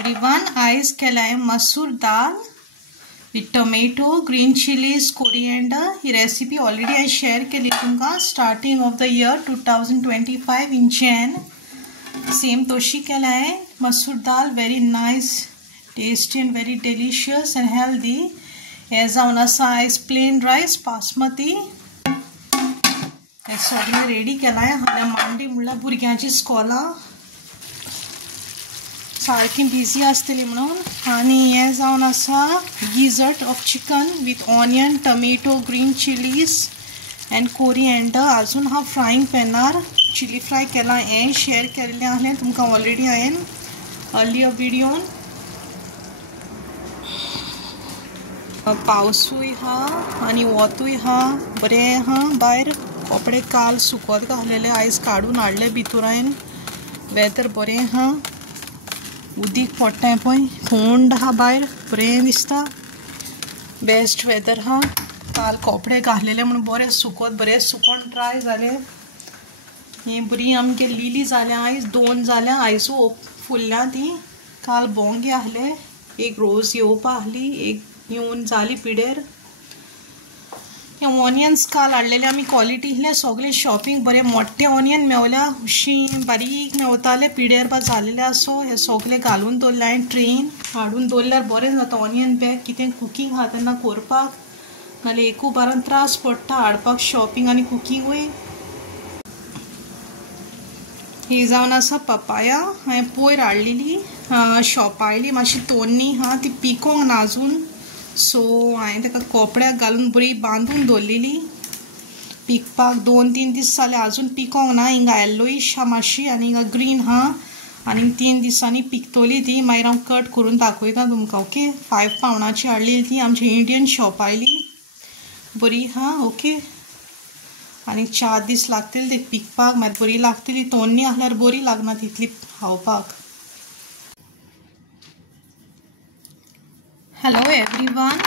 everyone, आयज केलाय मसूर दाल with tomato, green chilies, coriander. He recipe already हांवें शेअर केली तुमकां starting of the year 2025 in Jan. Same तशी केलाय मसूर दाल, very nice, tasty and very delicious and healthy. हे जावन आसा आयज plain rice basmati. हे सगळें रेडी केलाय. हांवें मांडी म्हणल्यार भुरग्यांची स्कॉलां सारकी बिजी आसतली म्हणून. आनी हे जावन आसा gizzard of chicken with onion, tomato, green chillies and coriander. अजून हांव फ्रायींग पॅनार चिली फ्राय केला. हें शेअर केल्लें आहलें तुमकां ऑलरेडी हांवें अर्लियर विडियोन. पावसूय हा आनी वतूय हा, बरें हा. भायर कपडे काल सुकत घातलेले, आयज काडून हाडले भितर हांवें. वेदर बरें हा, उदीक पडटाय पळय, थंड हा भायर, बरें दिसता. बेस्ट वेदर हा. काल कपडे घातलेले म्हणून बरें सुकत, बरें सुकोन ड्राय जाले. ही बरी आमगे लिली जाल्या. आयज 2 जाल्या. आयजू फुल्ल्या ती. काल बोंगे आहले, एक रोज येवपा आहली, एक येवन जाली पिडेर. हे ऑनियन्स काल हाडलेले आमी क्वॉलिटी इल्ले सगळे शॉपिंग. बरे मोठे ऑनियन मेवल्या, हुशीं बारीक मेवताले, पिडेर बा जालेले आसो. हे सगळे घालून दवरले हांवें ट्रेन. हाडून दवरल्यार बरें जाता ऑनियन बॅग कितें कुकींग आहा तेन्ना करपाक. नाल्यार एकू बारान त्रास पडटा हाडपाक शॉपिंग आनी कुकींगूय. ही जावन आसा पपाया. हांवें पयर हाडलेली शॉपा आयली, मातशी तोन्नी हा, ती पिकोंक ना आजून. सो हांवें ताका कपड्याक घालून बरी बांदून दवरलेली पिकपाक. 2-3 दीस जाले आजून पिकोंक ना. हिंगा येल्लोईश हा मातशी आनी हिंगा ग्रीन हा. आनी 3 दिसांनी पिकतली ती. मागीर हांव कट करून दाखयता तुमकां. ओके, 5 पावणाची हाडलेली ती. आमची इंडियन शॉप आयली, बरी हा. ओके, आनी 4 दीस लागतले ते पिकपाक. मागीर बरी लागतली. तोन्नी आहल्यार बरी लागना तितली खावपाक. हॅलो एवरीवन,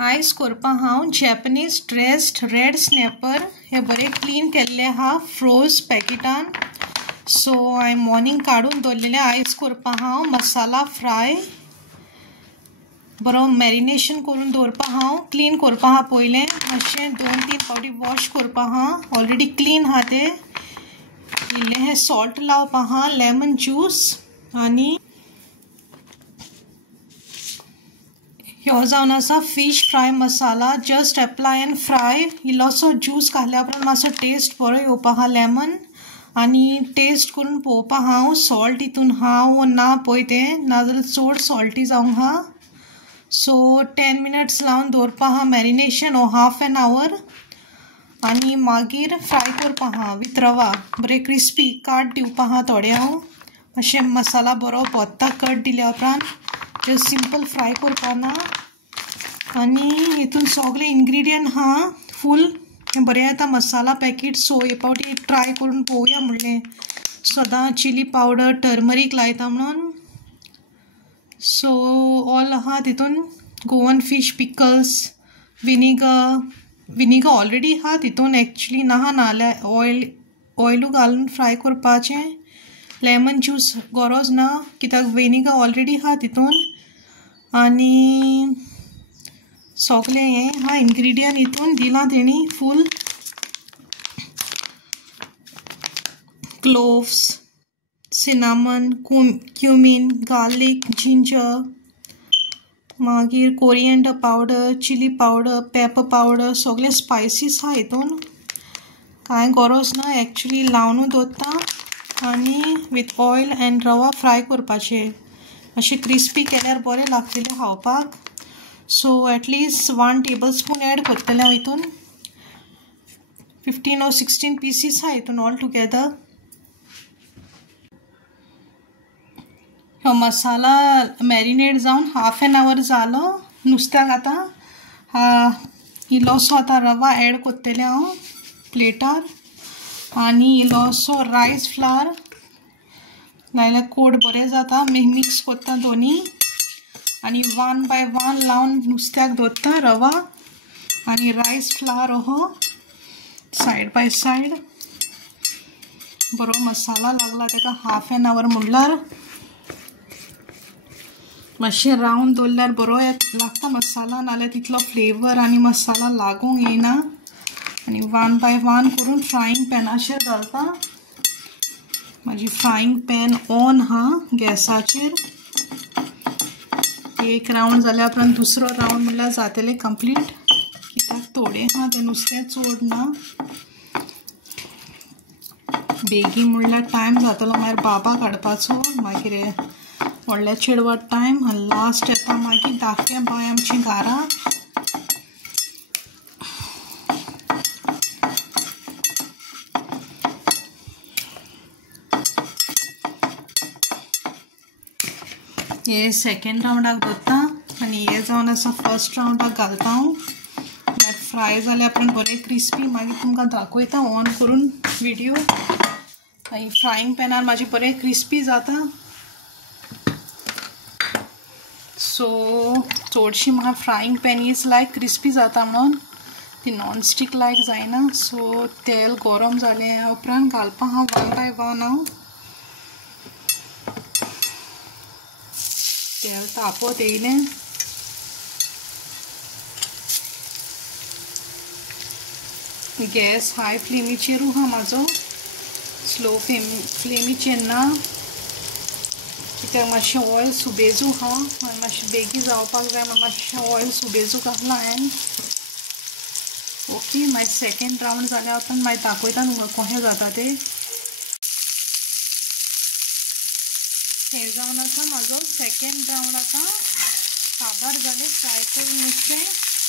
आयज करपा हांव जॅपनीज ड्रेस्ड रेड स्नॅपर. हे बरे क्लीन केल्ले हा फ्रोज पॅकेटान. सो हांवें मॉर्निंग काडून दवरलेले. आयज करपा हांव मसाला फ्राय. बरो मॅरिनेशन करून दवरपा हांव. क्लीन करपा हा पयलें, मातशें 2-3 फावटी वॉश करपा हा. ऑलरेडी क्लीन हा ते. इल्लें हें सॉल्ट लावपा हा, लेमन ज्यूस आनी ह्यो जावन आसा fish fry masala. Just apply and fry. इल्लोसो ज्यूस घातल्या उपरांत मातसो टेस्ट बरो येवपा हा लेमन. आनी टेस्ट करून पळोवपा हांव सॉल्ट हितून हा वो ना पळय तें, नाजाल्यार चड सॉल्टी जावंक हा. सो 10 मिनट्स लावन दवरपा हा मॅरिनेशन ओ हाफ एन आवर. आनी मागीर फ्राय करपा हा विथ रवा. बरें क्रिस्पी काट दिवपा हा थोडे हांव. अशें मसाला बरो पोत्ता कट दिल्या उपरांत. जस्ट सिंपल फ्राय करपा ना. आनी हितून सगळे इन्ग्रिडियंट हा फूल. बरें येता मसाला पॅकेट. सो हे फावटी ट्राय करून पळोवया म्हणलें. सदां चिली पावडर, टर्मरीक लायता म्हणून. सो ऑल आहा तितून. Goan fish pickles, vinegar already हा तितून. एक्चुली नाहा नाल्यार ऑयलू घालून फ्राय करपाचें. लेमन ज्यूस गरज ना कित्याक विनिगर ऑलरेडी हा तितून. आनी सगळें हें हा इन्ग्रिडियंट हितून दिलां तेणी फूल. Cloves, cinnamon, cumin, garlic, ginger, मागीर coriander powder, chilli powder, pepper powder, सगळे स्पायसीस हा हितून. कांय गरज ना, एक्चुली लावनू दवरता. आनी with oil and rava fry करपाचें. अशें क्रिस्पी केल्यार बरें लागतलें खावपाक. सो एटलिस्ट 1 टेबलस्पून एड करतलें हांव हितून. 15 or 16 पीसीस हा हितून ऑल टुगेदर. हो मसाला मॅरिनेट जावन हाफ एन आवर जालो. नुस्त्याक आतां इल्लोसो आतां रवा एड करतलें हांव प्लेटार. आनी इल्लोसो रायस फ्लावर लायल्यार कोट बरें जाता. मिक्स करता दोनी. आनी 1 by 1 लावन नुस्त्याक दवरता रवा आनी रायस फ्लावर ओहो सायड बाय सायड. बरो मसाला लागला ताका हाफ एन आवर म्हणल्यार. मातशें रावंड दवरल्यार बरो लागता मसाला, नाल्यार तितलो फ्लेवर आनी मसाला लागूंक येना. आनी वन बाय वन करून फ्रायींग पॅनाचेर घालता. म्हाजी फ्रायींग पॅन ऑन हा गॅसाचेर. एक रावंड जाल्या उपरांत दुसरो रावंड म्हणल्यार जातलें कंप्लीट. कित्याक थोडें हा तें नुस्तें चड ना. बेगीन म्हणल्यार टायम जातलो मागीर बाबा काडपाचो, मागीर व्हडल्या चेडवाक टायम. आनी लास्ट येता मागीर धाकटें बाय आमचीं घारा. हे सेकंड रावंडाक दवरता आनी हे जावन आसा फर्स्ट रावंडाक घालता हांव. मागीर फ्राय जाल्या उपरांत बरें क्रिस्पी मागीर तुमकां दाखयता ऑन करून व्हिडिओ. आनी फ्रायींग पॅनार म्हाजी बरें क्रिस्पी जाता. सो चडशी म्हाका frying pan is like crispy जाता म्हणून. ती नॉन स्टीक लायक जायना. सो तेल गरम जालें उपरांत घालपा हांव वन बाय वन. हांव तेल तापोत येयलें. गॅस हाय फ्लेमीचेरू हा म्हाजो, स्लो फ्लेमीचेर ना. कित्याक मातशें ऑयल सुबेजू हा, मातशें बेगीन जावपाक जाय म्हणून मातशें ऑयल सुबेजू घातला हांवें. ओके, मागीर सेकंड रावंड जाल्या उपरांत मागीर दाखयता तुमकां कशें जाता तें. हे जावन आसा म्हाजो सेकंड रावंड. आतां काबार जालें फ्राय करून नुस्तें.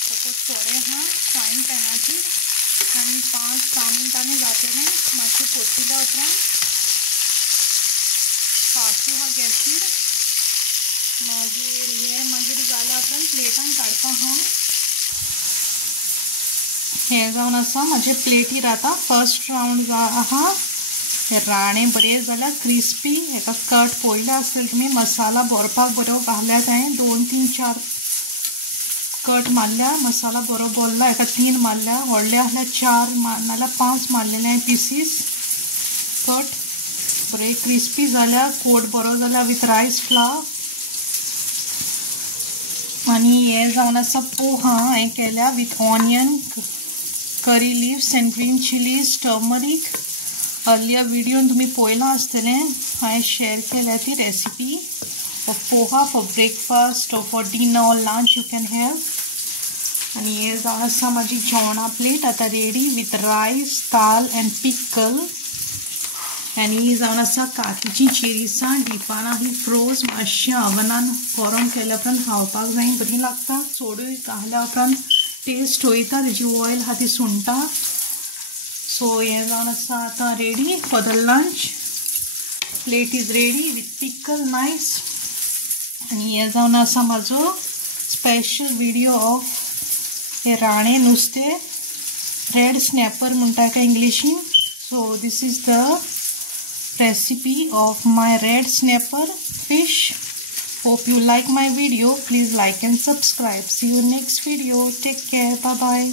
फकत थोडें हा फ्रायींग पॅनाचेर आनी 5-6 मिनटांनी जातलें. मातशें परतिल्या उपरांत काजू हा गॅसीर. मागीर जाल्या उपरांत प्लेटान काडपा हांव. हे जावन आसा म्हाजे प्लेटीर. आतां फर्स्ट रावंड आहा. हे राणे बरें जाल्यार क्रिस्पी. हेका कट पळयलें आसतलें तुमी. मसाला भरपाक बरो घाल्यात हांवें. 2-3-4 कट मारल्या. मसाला बरो भरला. हेका 3 मारल्या. व्हडले आहल्यार 4 नाल्यार 5 मारलेले हांवें पीसीस कट. बरें क्रिस्पी जाल्या. कोट बरो जाल्या विथ रायस फ्लावर. आनी हे जावन आसा पोहा हांवें केल्या with onion, curry leaves and green chillies, turmeric. Earlier व्हिडिओन तुम्ही पळयलां आसतलें. हांवें शेअर केल्या ती recipe of poha for breakfast or for dinner or lunch you can have. आनी हे जावन आसा म्हाजी जेवणा प्लेट आतां ready with rice, dal and pickle. आनी ही जावन आसा काकीची चिरिसां. डिपाना ही फ्रोज. मातशें आवनान गरम केल्या उपरांत खावपाक जाय, बरी लागता. चोडूय घाल्या उपरांत टेस्ट वयता, तेजी ऑयल हा ती सुंटा. सो हे जावन आसा आतां ready for the lunch. Plate is ready with pickle nice. आनी हे जावन आसा म्हाजो स्पेशल व्हिडिओ ऑफ हे राणे नुस्तें, रेड स्नॅपर म्हणटा तेका इंग्लिशीन. So this is the recipe of my red snapper fish. Hope you like my video. Please like and subscribe. See you next video. Take care. Bye bye.